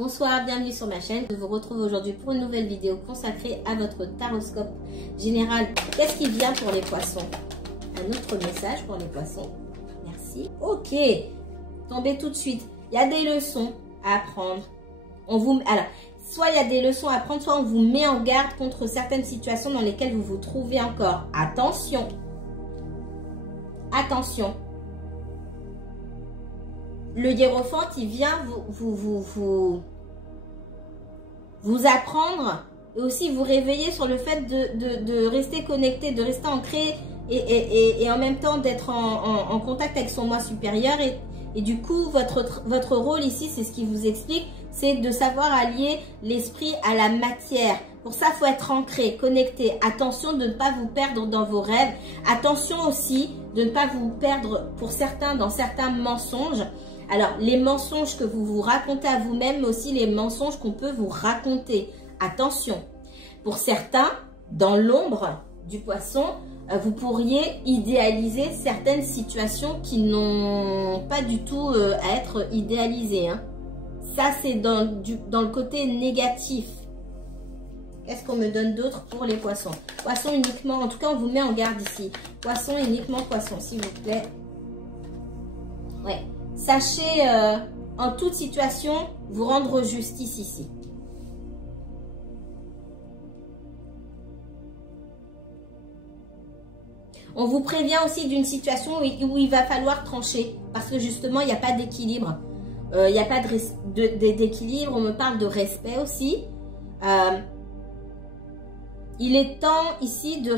Bonsoir, bienvenue sur ma chaîne. Je vous retrouve aujourd'hui pour une nouvelle vidéo consacrée à votre taroscope général. Qu'est-ce qui vient pour les poissons? Un autre message pour les poissons. Merci. Ok, tombez tout de suite. Il y a des leçons à apprendre. Alors, soit il y a des leçons à apprendre, soit on vous met en garde contre certaines situations dans lesquelles vous vous trouvez encore. Attention. Attention. Le hiérophante, il vient vous apprendre et aussi vous réveiller sur le fait de rester connecté, de rester ancré et en même temps d'être en contact avec son moi supérieur. Et du coup, votre rôle ici, c'est ce qui vous explique, c'est de savoir allier l'esprit à la matière. Pour ça, il faut être ancré, connecté. Attention de ne pas vous perdre dans vos rêves. Attention aussi de ne pas vous perdre pour certains dans certains mensonges. Alors, les mensonges que vous vous racontez à vous-même, mais aussi les mensonges qu'on peut vous raconter. Attention. Pour certains, dans l'ombre du poisson, vous pourriez idéaliser certaines situations qui n'ont pas du tout à être idéalisées. Hein. Ça, c'est dans le côté négatif. Qu'est-ce qu'on me donne d'autre pour les poissons? Poissons uniquement, en tout cas, on vous met en garde ici. Poissons uniquement poissons, s'il vous plaît. Ouais. Sachez, en toute situation, vous rendre justice ici. On vous prévient aussi d'une situation où il va falloir trancher. Parce que justement, il n'y a pas d'équilibre. Il n'y a pas d'équilibre. On me parle de respect aussi. Il est temps ici de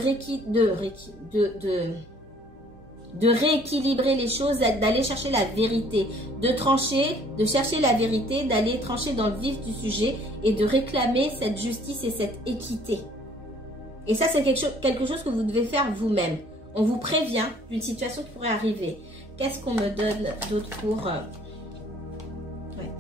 rééquilibrer les choses, d'aller chercher la vérité, de trancher, de chercher la vérité, d'aller trancher dans le vif du sujet et de réclamer cette justice et cette équité. Et ça, c'est quelque chose que vous devez faire vous-même. On vous prévient d'une situation qui pourrait arriver. Qu'est-ce qu'on me donne d'autre pour... Ouais.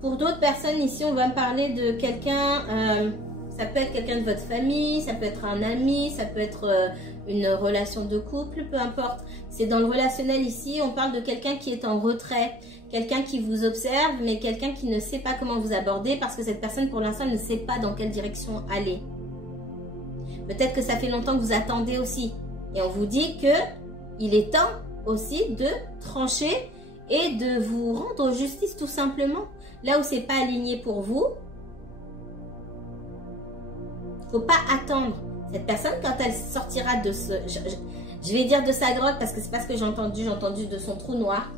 Pour d'autres personnes, ici, on va me parler de quelqu'un, ça peut être quelqu'un de votre famille, ça peut être un ami, ça peut être une relation de couple, peu importe. C'est dans le relationnel ici, on parle de quelqu'un qui est en retrait, quelqu'un qui vous observe, mais quelqu'un qui ne sait pas comment vous aborder parce que cette personne, pour l'instant, ne sait pas dans quelle direction aller. Peut-être que ça fait longtemps que vous attendez aussi. Et on vous dit que il est temps aussi de trancher et de vous rendre justice tout simplement. Là où c'est pas aligné pour vous, faut pas attendre. Cette personne, quand elle sortira de ce... Je vais dire de sa grotte parce que c'est pas ce que j'ai entendu de son trou noir.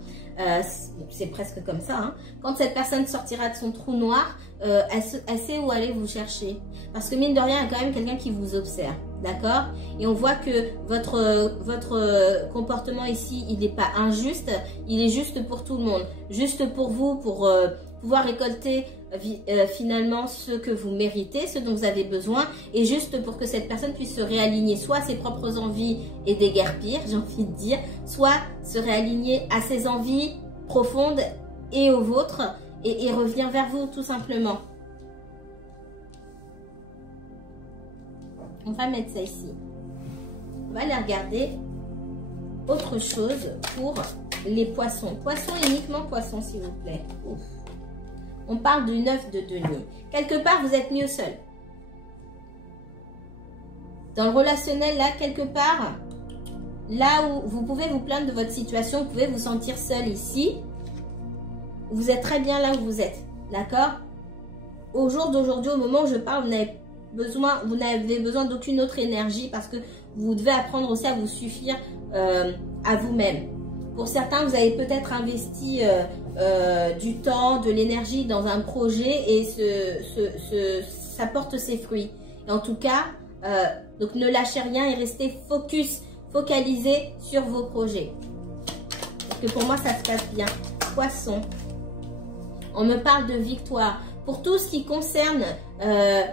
C'est presque comme ça. Hein. Quand cette personne sortira de son trou noir, elle sait où aller vous chercher. Parce que mine de rien, il y a quand même quelqu'un qui vous observe. D'accord? Et on voit que votre comportement ici, il n'est pas injuste. Il est juste pour tout le monde. Juste pour vous, pour pouvoir récolter finalement ce que vous méritez, ce dont vous avez besoin. Et juste pour que cette personne puisse se réaligner soit à ses propres envies et déguerpir, j'ai envie de dire, soit se réaligner à ses envies profondes et aux vôtres et revenir vers vous tout simplement. On va mettre ça ici. On va aller regarder autre chose pour les poissons. Poissons, uniquement poissons, s'il vous plaît. Ouf. On parle du 9 de denier. Quelque part, vous êtes mieux seul. Dans le relationnel, là, quelque part, là où vous pouvez vous plaindre de votre situation, vous pouvez vous sentir seul ici. Vous êtes très bien là où vous êtes. D'accord? Au jour d'aujourd'hui, au moment où je parle, vous n'avez besoin d'aucune autre énergie parce que vous devez apprendre aussi à vous suffire à vous-même. Pour certains, vous avez peut-être investi du temps, de l'énergie dans un projet et ça porte ses fruits. Et en tout cas, donc ne lâchez rien et restez focalisé sur vos projets. Parce que pour moi, ça se passe bien. Poisson. On me parle de victoire. Pour tout ce qui concerne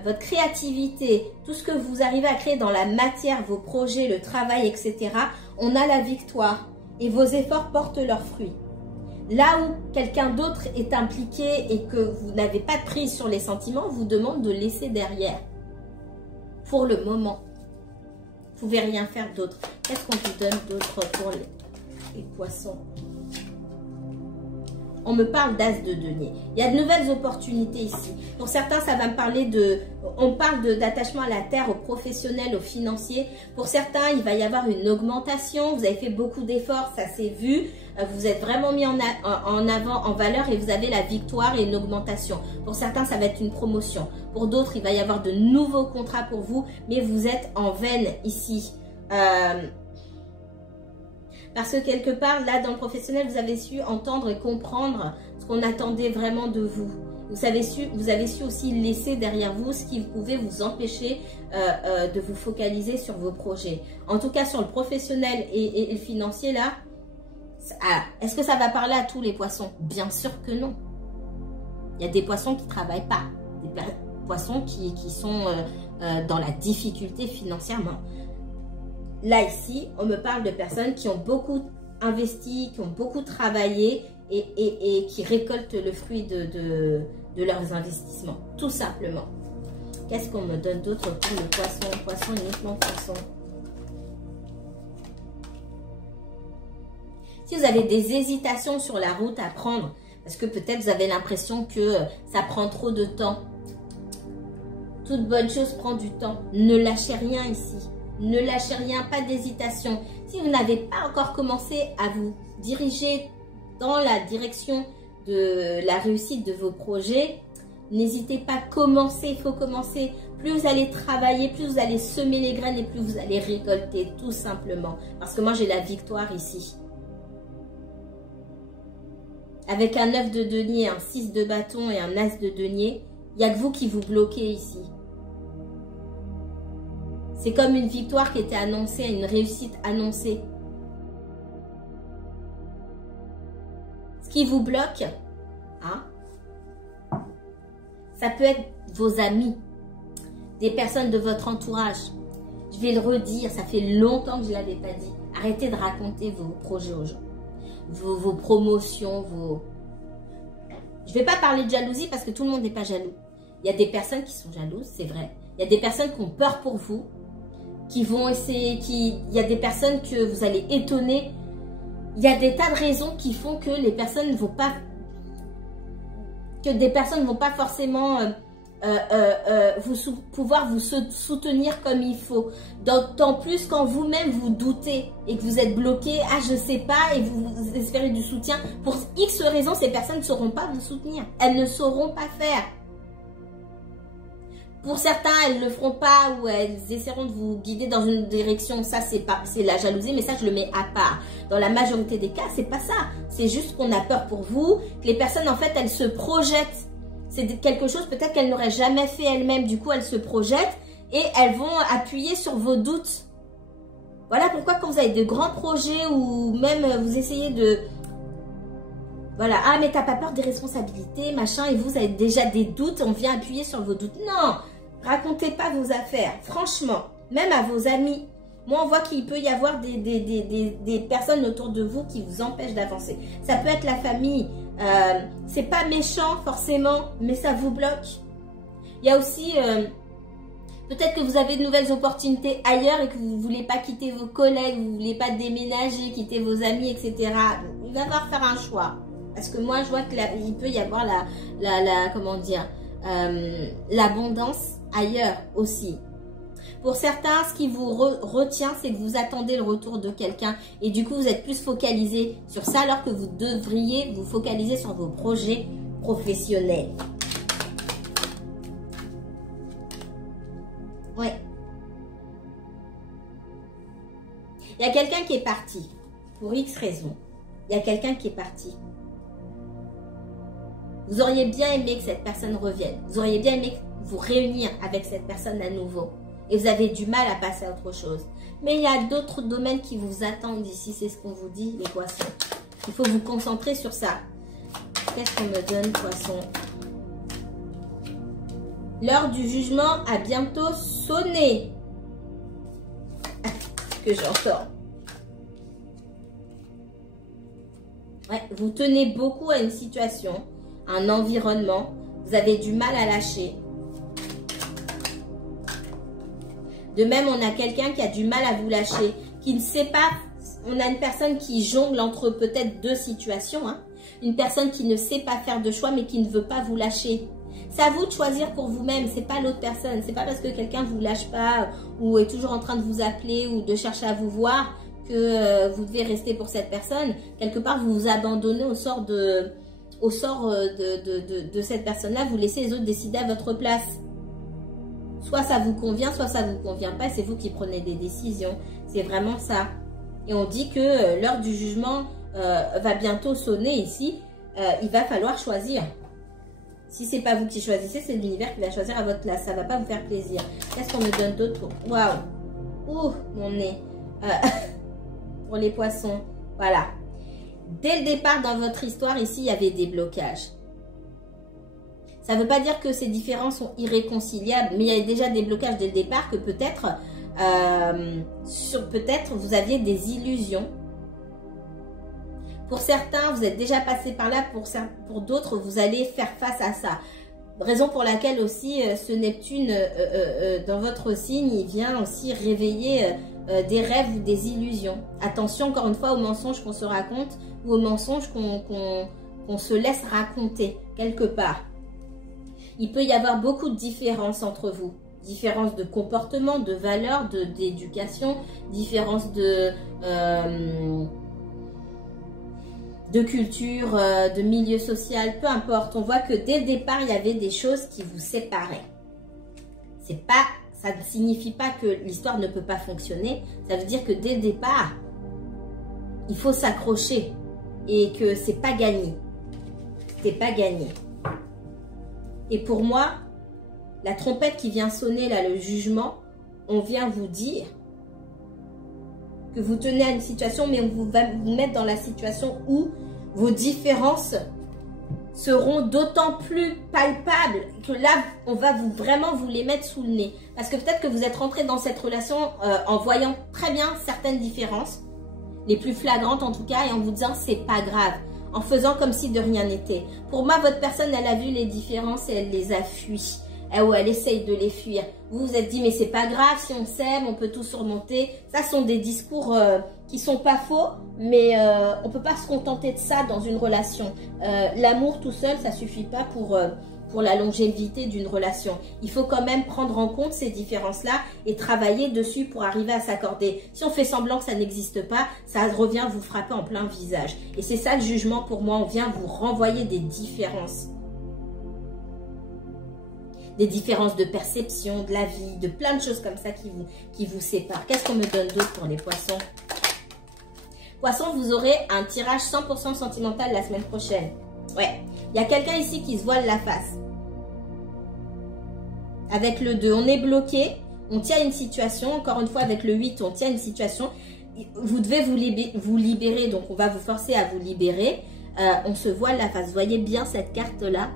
votre créativité, tout ce que vous arrivez à créer dans la matière, vos projets, le travail, etc., on a la victoire. Et vos efforts portent leurs fruits. là où quelqu'un d'autre est impliqué et que vous n'avez pas de prise sur les sentiments, vous demande de laisser derrière. Pour le moment. Vous ne pouvez rien faire d'autre. Qu'est-ce qu'on vous donne d'autre pour les poissons? On me parle d'as de denier. Il y a de nouvelles opportunités ici. Pour certains, ça va me parler de... On parle d'attachement à la terre, aux professionnels, aux financiers. Pour certains, il va y avoir une augmentation. Vous avez fait beaucoup d'efforts, ça s'est vu. Vous êtes vraiment mis en avant, en valeur et vous avez la victoire et une augmentation. Pour certains, ça va être une promotion. Pour d'autres, il va y avoir de nouveaux contrats pour vous, mais vous êtes en veine ici. Parce que quelque part, là, dans le professionnel, vous avez su entendre et comprendre ce qu'on attendait vraiment de vous. Vous avez su aussi laisser derrière vous ce qui pouvait vous empêcher de vous focaliser sur vos projets. En tout cas, sur le professionnel et le financier, là, est-ce que ça va parler à tous les poissons? Bien sûr que non. Il y a des poissons qui ne travaillent pas. Des poissons qui sont dans la difficulté financièrement. Là, ici, on me parle de personnes qui ont beaucoup investi, qui ont beaucoup travaillé et qui récoltent le fruit de leurs investissements, tout simplement. Qu'est-ce qu'on me donne d'autre pour le poisson? Poisson, uniquement poisson. Si vous avez des hésitations sur la route à prendre, parce que peut-être vous avez l'impression que ça prend trop de temps. Toute bonne chose prend du temps. Ne lâchez rien ici. Ne lâchez rien, pas d'hésitation. Si vous n'avez pas encore commencé à vous diriger dans la direction de la réussite de vos projets, n'hésitez pas, commencez, il faut commencer. Plus vous allez travailler, plus vous allez semer les graines et plus vous allez récolter, tout simplement. Parce que moi, j'ai la victoire ici. Avec un 9 de denier, un 6 de bâton et un as de denier, il n'y a que vous qui vous bloquez ici. C'est comme une victoire qui était annoncée, une réussite annoncée. Ce qui vous bloque, hein, ça peut être vos amis, des personnes de votre entourage. Je vais le redire, ça fait longtemps que je ne l'avais pas dit. Arrêtez de raconter vos projets aux gens. Vos promotions, Je ne vais pas parler de jalousie parce que tout le monde n'est pas jaloux. Il y a des personnes qui sont jalouses, c'est vrai. Il y a des personnes qui ont peur pour vous, qui vont essayer, il y a des personnes que vous allez étonner. Il y a des tas de raisons qui font que les personnes ne vont pas, forcément pouvoir vous soutenir comme il faut. D'autant plus quand vous-même vous doutez et que vous êtes bloqué, ah je sais pas, et vous espérez du soutien. Pour X raisons, ces personnes ne sauront pas vous soutenir. Elles ne sauront pas faire. Pour certains, elles ne le feront pas ou elles essaieront de vous guider dans une direction. Ça, c'est la jalousie, mais ça, je le mets à part. Dans la majorité des cas, c'est pas ça. C'est juste qu'on a peur pour vous. Que les personnes, en fait, elles se projettent. C'est quelque chose peut-être qu'elles n'auraient jamais fait elles-mêmes. Du coup, elles se projettent et elles vont appuyer sur vos doutes. Voilà pourquoi quand vous avez de grands projets ou même vous essayez de... Voilà, ah mais t'as pas peur des responsabilités, machin, et vous avez déjà des doutes, on vient appuyer sur vos doutes. Non, racontez pas vos affaires, franchement, même à vos amis. Moi, on voit qu'il peut y avoir des personnes autour de vous qui vous empêchent d'avancer. Ça peut être la famille, c'est pas méchant forcément, mais ça vous bloque. Il y a aussi, peut-être que vous avez de nouvelles opportunités ailleurs et que vous ne voulez pas quitter vos collègues, vous ne voulez pas déménager, quitter vos amis, etc. Il va falloir faire un choix. Parce que moi, je vois qu'il peut y avoir comment dire, l'abondance ailleurs aussi. Pour certains, ce qui vous retient, c'est que vous attendez le retour de quelqu'un et du coup, vous êtes plus focalisé sur ça alors que vous devriez vous focaliser sur vos projets professionnels. Ouais. Il y a quelqu'un qui est parti pour X raisons. Il y a quelqu'un qui est parti. Vous auriez bien aimé que cette personne revienne. Vous auriez bien aimé vous réunir avec cette personne à nouveau. Et vous avez du mal à passer à autre chose. Mais il y a d'autres domaines qui vous attendent ici. C'est ce qu'on vous dit, les poissons. Il faut vous concentrer sur ça. Qu'est-ce qu'on me donne, poisson? L'heure du jugement a bientôt sonné. Que j'entends. Ouais, vous tenez beaucoup à une situation, à un environnement. Vous avez du mal à lâcher. De même, on a quelqu'un qui a du mal à vous lâcher, qui ne sait pas. On a une personne qui jongle entre peut-être deux situations. Hein. Une personne qui ne sait pas faire de choix, mais qui ne veut pas vous lâcher. C'est à vous de choisir pour vous-même, c'est pas l'autre personne. C'est pas parce que quelqu'un vous lâche pas ou est toujours en train de vous appeler ou de chercher à vous voir que vous devez rester pour cette personne. Quelque part, vous vous abandonnez au sort de cette personne-là. Vous laissez les autres décider à votre place. Soit ça vous convient, soit ça vous convient pas. C'est vous qui prenez des décisions. C'est vraiment ça. Et on dit que l'heure du jugement va bientôt sonner ici. Il va falloir choisir. Si c'est pas vous qui choisissez, c'est l'univers qui va choisir à votre place. Ça va pas vous faire plaisir. Qu'est-ce qu'on me donne d'autre pour... Waouh. Ouh, mon nez. Pour les poissons. Voilà. Dès le départ dans votre histoire, ici, il y avait des blocages. Ça ne veut pas dire que ces différences sont irréconciliables, mais il y a déjà des blocages dès le départ que peut-être vous aviez des illusions. Pour certains, vous êtes déjà passé par là, pour d'autres, vous allez faire face à ça. Raison pour laquelle aussi ce Neptune dans votre signe, il vient aussi réveiller des rêves ou des illusions. Attention encore une fois aux mensonges qu'on se raconte ou aux mensonges qu'on se laisse raconter quelque part. Il peut y avoir beaucoup de différences entre vous. Différences de comportement, de valeurs, d'éducation, différences de culture, de milieu social, peu importe. On voit que dès le départ, il y avait des choses qui vous séparaient. Ça ne signifie pas que l'histoire ne peut pas fonctionner. Ça veut dire que dès le départ, il faut s'accrocher et que c'est pas gagné. C'est pas gagné. Et pour moi, la trompette qui vient sonner là, le jugement, on vient vous dire que vous tenez à une situation, mais on va vous mettre dans la situation où vos différences seront d'autant plus palpables que là, on va vraiment vous les mettre sous le nez. Parce que peut-être que vous êtes rentré dans cette relation en voyant très bien certaines différences, les plus flagrantes en tout cas, et en vous disant c'est pas grave, en faisant comme si de rien n'était. Pour moi, votre personne, elle a vu les différences et elle les a fuies. Ou elle essaye de les fuir. Vous vous êtes dit, mais c'est pas grave, si on s'aime, on peut tout surmonter. Ça sont des discours qui sont pas faux, mais on peut pas se contenter de ça dans une relation. L'amour tout seul, ça suffit pas pour la longévité d'une relation. Il faut quand même prendre en compte ces différences-là et travailler dessus pour arriver à s'accorder. Si on fait semblant que ça n'existe pas, ça revient vous frapper en plein visage. Et c'est ça le jugement pour moi, on vient vous renvoyer des différences. Des différences de perception, de la vie, de plein de choses comme ça qui vous séparent. Qu'est-ce qu'on me donne d'autre pour les poissons? Poissons, vous aurez un tirage 100% sentimental la semaine prochaine. Ouais, il y a quelqu'un ici qui se voile la face. Avec le 2, on est bloqué, on tient une situation. Encore une fois, avec le 8, on tient une situation. Vous devez vous libérer, donc on va vous forcer à vous libérer. On se voile la face. Vous voyez bien cette carte-là?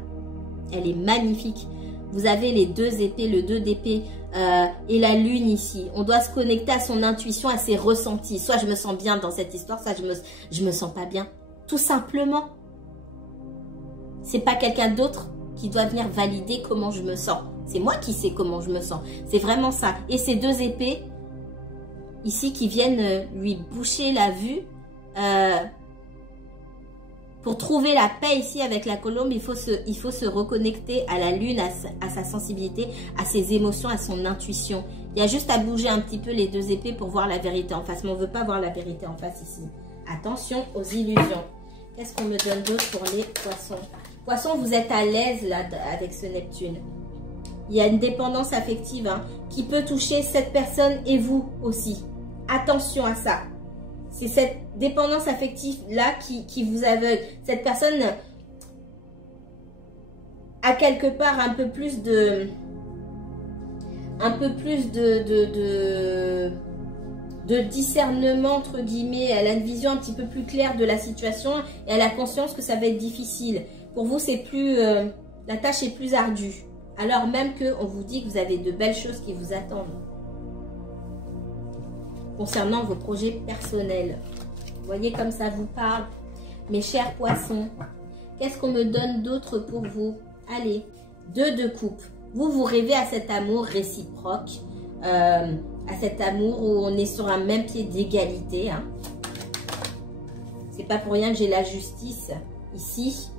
Elle est magnifique. Vous avez les 2 épées, le 2 d'épée et la lune ici. On doit se connecter à son intuition, à ses ressentis. Soit je me sens bien dans cette histoire, soit je me sens pas bien. Tout simplement. C'est pas quelqu'un d'autre qui doit venir valider comment je me sens. C'est moi qui sais comment je me sens. C'est vraiment ça. Et ces 2 épées ici qui viennent lui boucher la vue. Pour trouver la paix ici avec la colombe, il faut se reconnecter à la lune, à sa sensibilité, à ses émotions, à son intuition. Il y a juste à bouger un petit peu les 2 épées pour voir la vérité en face. Mais on ne veut pas voir la vérité en face ici. Attention aux illusions. Qu'est-ce qu'on me donne d'autre pour les poissons? Poissons, vous êtes à l'aise là avec ce Neptune. Il y a une dépendance affective qui peut toucher cette personne et vous aussi. Attention à ça. C'est cette dépendance affective-là qui vous aveugle. Cette personne a quelque part un peu plus de discernement, entre guillemets. Elle a une vision un petit peu plus claire de la situation et elle a conscience que ça va être difficile. Pour vous, c'est plus la tâche est plus ardue. Alors même qu'on vous dit que vous avez de belles choses qui vous attendent. Concernant vos projets personnels. Vous voyez comme ça vous parle. Mes chers poissons, qu'est-ce qu'on me donne d'autre pour vous? Allez, 2 de coupe. Vous rêvez à cet amour réciproque, à cet amour où on est sur un même pied d'égalité. Hein. C'est pas pour rien que j'ai la justice ici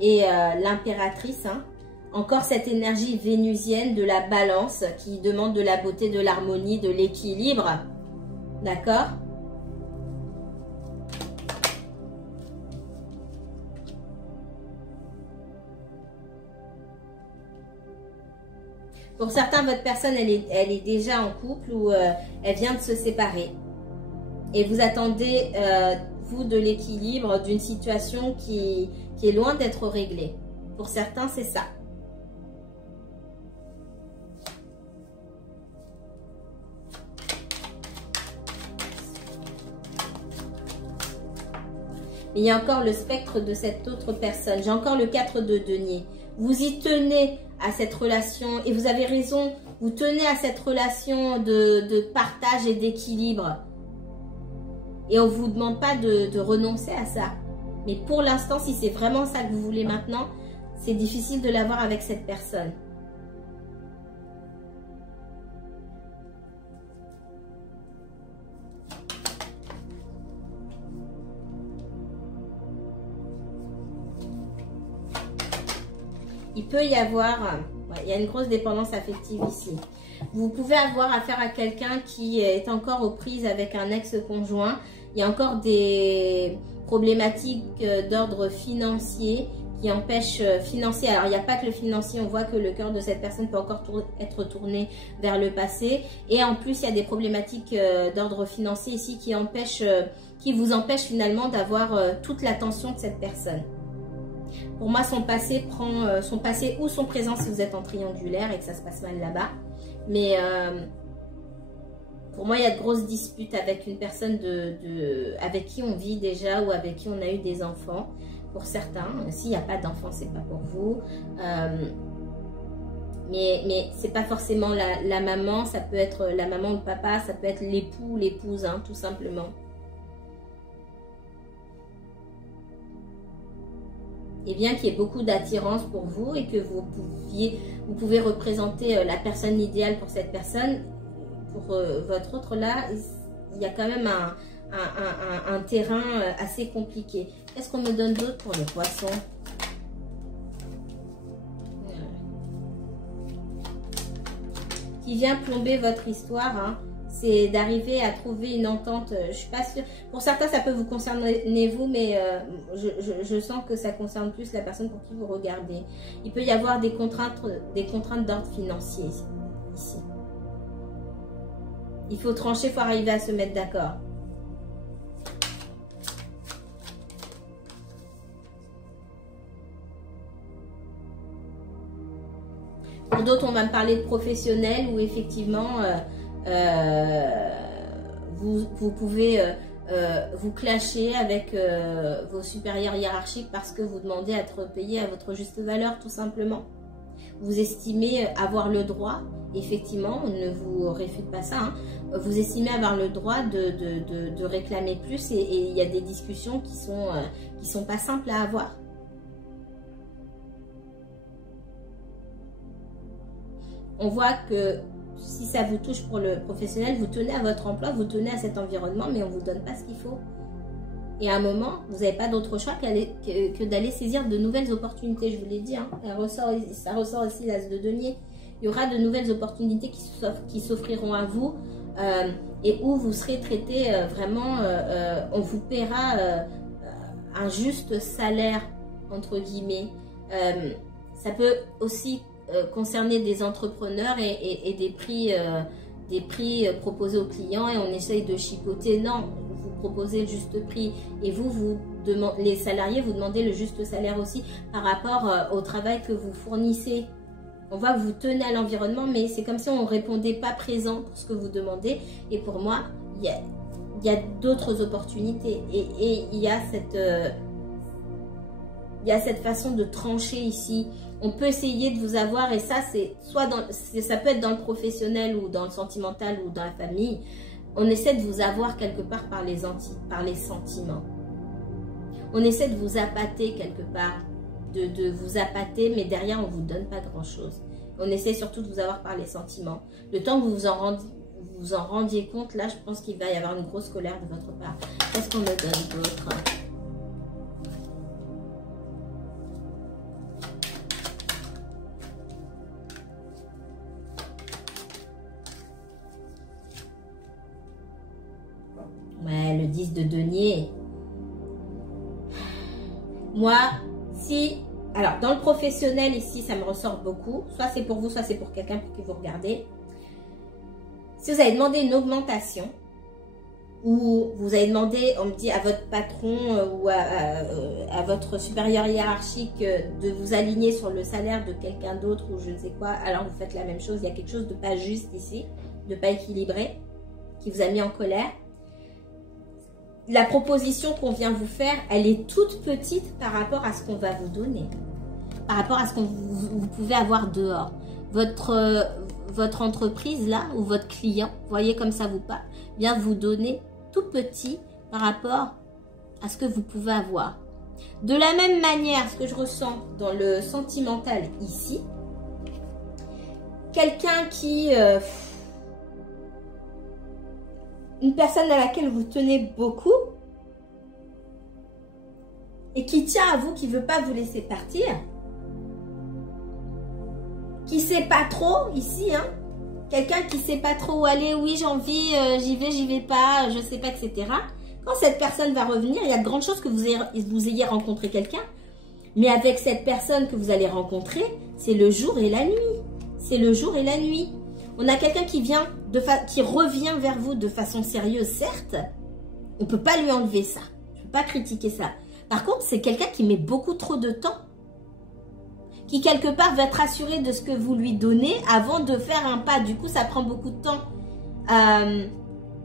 et l'impératrice. Hein. Encore cette énergie vénusienne de la balance qui demande de la beauté, de l'harmonie, de l'équilibre. D'accord? Pour certains, votre personne, elle est déjà en couple ou elle vient de se séparer. Et vous attendez, vous, de l'équilibre d'une situation qui est loin d'être réglée. Pour certains, c'est ça. Mais il y a encore le spectre de cette autre personne. J'ai encore le 4 de denier. Vous y tenez à cette relation et vous avez raison. Vous tenez à cette relation de partage et d'équilibre. Et on ne vous demande pas de renoncer à ça. Mais pour l'instant, si c'est vraiment ça que vous voulez maintenant, c'est difficile de l'avoir avec cette personne. Il peut y avoir, il y a une grosse dépendance affective ici. Vous pouvez avoir affaire à quelqu'un qui est encore aux prises avec un ex-conjoint. Il y a encore des problématiques d'ordre financier qui empêchent financier. Alors, il n'y a pas que le financier. On voit que le cœur de cette personne peut encore être tourné vers le passé. Et en plus, il y a des problématiques d'ordre financier ici qui vous empêchent finalement d'avoir toute l'attention de cette personne. Pour moi, son passé prend son passé ou son présent si vous êtes en triangulaire et que ça se passe mal là-bas. Mais pour moi, il y a de grosses disputes avec une personne avec qui on vit déjà ou avec qui on a eu des enfants. Pour certains, s'il n'y a pas d'enfants, c'est pas pour vous. Mais c'est pas forcément la maman, ça peut être la maman ou le papa, ça peut être l'époux ou l'épouse, hein, tout simplement. Et bien qu'il y ait beaucoup d'attirance pour vous et que vous pouvez représenter la personne idéale pour cette personne, pour votre autre là, il y a quand même un terrain assez compliqué. Qu'est-ce qu'on me donne d'autre pour les poissons? Qui vient plomber votre histoire, hein, c'est d'arriver à trouver une entente. Je suis pas sûre. Pour certains, ça peut vous concerner vous, mais je sens que ça concerne plus la personne pour qui vous regardez. Il peut y avoir des contraintes d'ordre financier ici. Il faut trancher, il faut arriver à se mettre d'accord. Pour d'autres, on va me parler de professionnels où effectivement, vous pouvez vous clasher avec vos supérieurs hiérarchiques parce que vous demandez à être payé à votre juste valeur, tout simplement. Vous estimez avoir le droit, effectivement, on ne vous réfute pas ça, hein, vous estimez avoir le droit de réclamer plus et il y a des discussions qui sont pas simples à avoir. On voit que si ça vous touche pour le professionnel, vous tenez à votre emploi, vous tenez à cet environnement, mais on ne vous donne pas ce qu'il faut. Et à un moment, vous n'avez pas d'autre choix que d'aller saisir de nouvelles opportunités. Je vous l'ai dit, hein, ça ressort aussi l'as de denier. Il y aura de nouvelles opportunités qui s'offriront à vous et où vous serez traité vraiment, on vous paiera un juste salaire, entre guillemets. Ça peut aussi concerner des entrepreneurs et des prix proposés aux clients et on essaye de chipoter. Non, vous proposez le juste prix et les salariés, vous demandez le juste salaire aussi par rapport au travail que vous fournissez. On voit que vous tenez à l'environnement, mais c'est comme si on ne répondait pas présent pour ce que vous demandez. Et pour moi, il y a d'autres opportunités et il y a cette façon de trancher ici. On peut essayer de vous avoir et ça, ça peut être dans le professionnel ou dans le sentimental ou dans la famille. On essaie de vous avoir quelque part par les sentiments. On essaie de vous appâter quelque part, de vous appâter, mais derrière, on ne vous donne pas grand-chose. On essaie surtout de vous avoir par les sentiments. Le temps que vous vous en rendiez compte, là, je pense qu'il va y avoir une grosse colère de votre part. Qu'est-ce qu'on me donne d'autre? Ouais, le 10 de denier. Moi, si... Alors, dans le professionnel, ici, ça me ressort beaucoup. Soit c'est pour vous, soit c'est pour quelqu'un pour qui vous regardez. Si vous avez demandé une augmentation, ou vous avez demandé, on me dit, à votre patron ou à votre supérieur hiérarchique de vous aligner sur le salaire de quelqu'un d'autre ou je ne sais quoi, alors vous faites la même chose. Il y a quelque chose de pas juste ici, de pas équilibré, qui vous a mis en colère. La proposition qu'on vient vous faire, elle est toute petite par rapport à ce qu'on va vous donner. Par rapport à ce que vous pouvez avoir dehors. Votre entreprise là, ou votre client, voyez comme ça vous parle, vient vous donner tout petit par rapport à ce que vous pouvez avoir. De la même manière, ce que je ressens dans le sentimental ici, quelqu'un qui... une personne à laquelle vous tenez beaucoup et qui tient à vous, qui ne veut pas vous laisser partir, qui ne sait pas trop ici, hein, quelqu'un qui ne sait pas trop où aller, oui j'ai envie, j'y vais pas, je ne sais pas, etc. Quand cette personne va revenir, il y a de grandes chances que vous ayez rencontré quelqu'un, mais avec cette personne que vous allez rencontrer, c'est le jour et la nuit. C'est le jour et la nuit. On a quelqu'un qui revient vers vous de façon sérieuse, certes. On ne peut pas lui enlever ça. Je ne peux pas critiquer ça. Par contre, c'est quelqu'un qui met beaucoup trop de temps. Qui, quelque part, va être assuré de ce que vous lui donnez avant de faire un pas. Du coup, ça prend beaucoup de temps.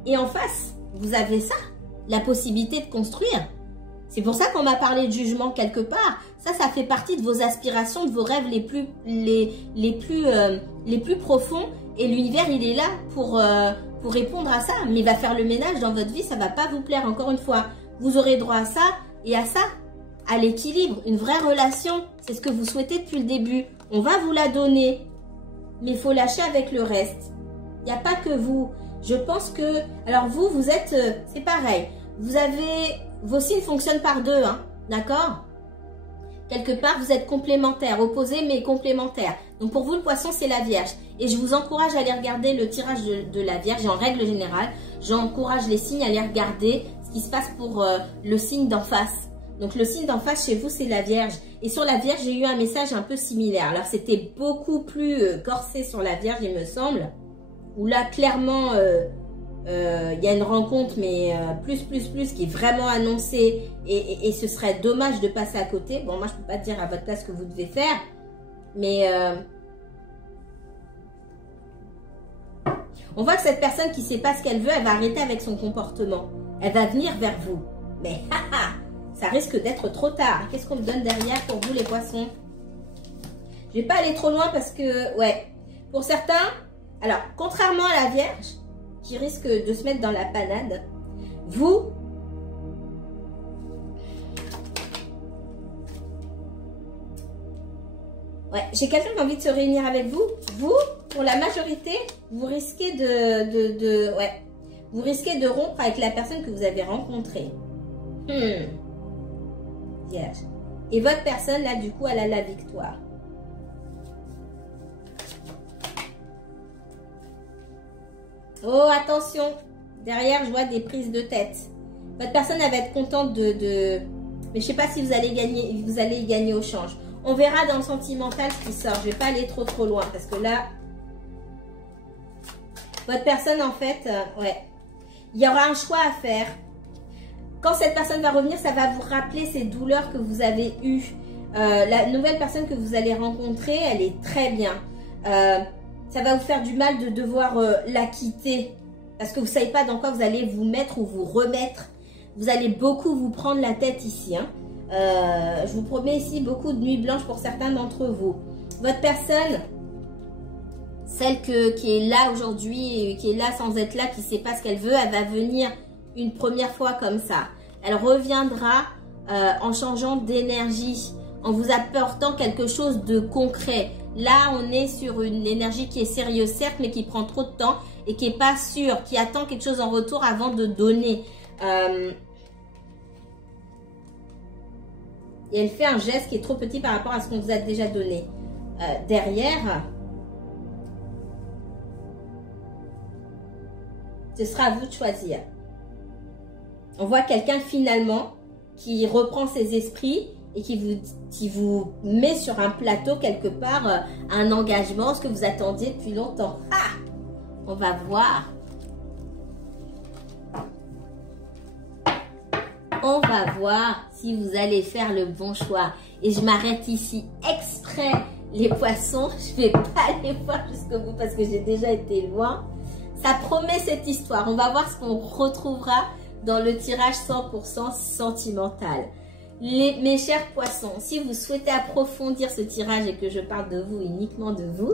Et en face, vous avez ça. La possibilité de construire. C'est pour ça qu'on m'a parlé de jugement quelque part. Ça fait partie de vos aspirations, de vos rêves les plus profonds. Et l'univers, il est là pour répondre à ça. Mais il va faire le ménage dans votre vie, ça ne va pas vous plaire. Encore une fois, vous aurez droit à ça et à ça, à l'équilibre. Une vraie relation, c'est ce que vous souhaitez depuis le début. On va vous la donner, mais il faut lâcher avec le reste. Il n'y a pas que vous. Je pense que... Alors vous êtes... c'est pareil. Vous avez... Vos signes fonctionnent par deux, hein, d'accord ? Quelque part, vous êtes complémentaires, opposés mais complémentaires. Donc pour vous, le poisson, c'est la Vierge. Et je vous encourage à aller regarder le tirage de la Vierge. En règle générale, j'encourage les signes à aller regarder ce qui se passe pour le signe d'en face. Donc le signe d'en face chez vous, c'est la Vierge. Et sur la Vierge, j'ai eu un message un peu similaire. Alors c'était beaucoup plus corsé sur la Vierge, il me semble. Où là, clairement... il y a une rencontre, mais plus, qui est vraiment annoncée et ce serait dommage de passer à côté. Bon, moi, je ne peux pas dire à votre place ce que vous devez faire, mais on voit que cette personne qui ne sait pas ce qu'elle veut, elle va arrêter avec son comportement. Elle va venir vers vous. Mais ça risque d'être trop tard. Qu'est-ce qu'on me donne derrière pour vous, les poissons? Je ne vais pas aller trop loin parce que, ouais, pour certains, alors, contrairement à la Vierge, qui risque de se mettre dans la panade, vous, ouais, j'ai quelqu'un qui a envie de se réunir avec vous. Vous, pour la majorité, vous risquez vous risquez de rompre avec la personne que vous avez rencontrée. Vierge. Et votre personne, là, du coup, elle a la victoire. Oh, attention, derrière, je vois des prises de tête. Votre personne, elle va être contente mais je ne sais pas si vous allez y gagner au change. On verra dans le sentimental ce qui sort. Je ne vais pas aller trop loin parce que là, votre personne, en fait, ouais, il y aura un choix à faire. Quand cette personne va revenir, ça va vous rappeler ces douleurs que vous avez eues. La nouvelle personne que vous allez rencontrer, elle est très bien. Ça va vous faire du mal de devoir la quitter parce que vous ne savez pas dans quoi vous allez vous mettre ou vous remettre. Vous allez beaucoup vous prendre la tête ici. Hein. Je vous promets ici beaucoup de nuits blanches pour certains d'entre vous. Votre personne, celle qui est là aujourd'hui, qui est là sans être là, qui ne sait pas ce qu'elle veut, elle va venir une première fois comme ça. Elle reviendra en changeant d'énergie, en vous apportant quelque chose de concret. Là, on est sur une énergie qui est sérieuse, certes, mais qui prend trop de temps et qui n'est pas sûre, qui attend quelque chose en retour avant de donner. Et elle fait un geste qui est trop petit par rapport à ce qu'on vous a déjà donné. Derrière, ce sera à vous de choisir. On voit quelqu'un finalement qui reprend ses esprits et qui vous met sur un plateau quelque part, un engagement, ce que vous attendiez depuis longtemps. Ah! On va voir. On va voir si vous allez faire le bon choix. Et je m'arrête ici exprès, les poissons. Je ne vais pas aller voir jusqu'au bout parce que j'ai déjà été loin. Ça promet cette histoire. On va voir ce qu'on retrouvera dans le tirage 100% sentimental. Mes chers poissons, si vous souhaitez approfondir ce tirage et que je parle de vous, uniquement de vous,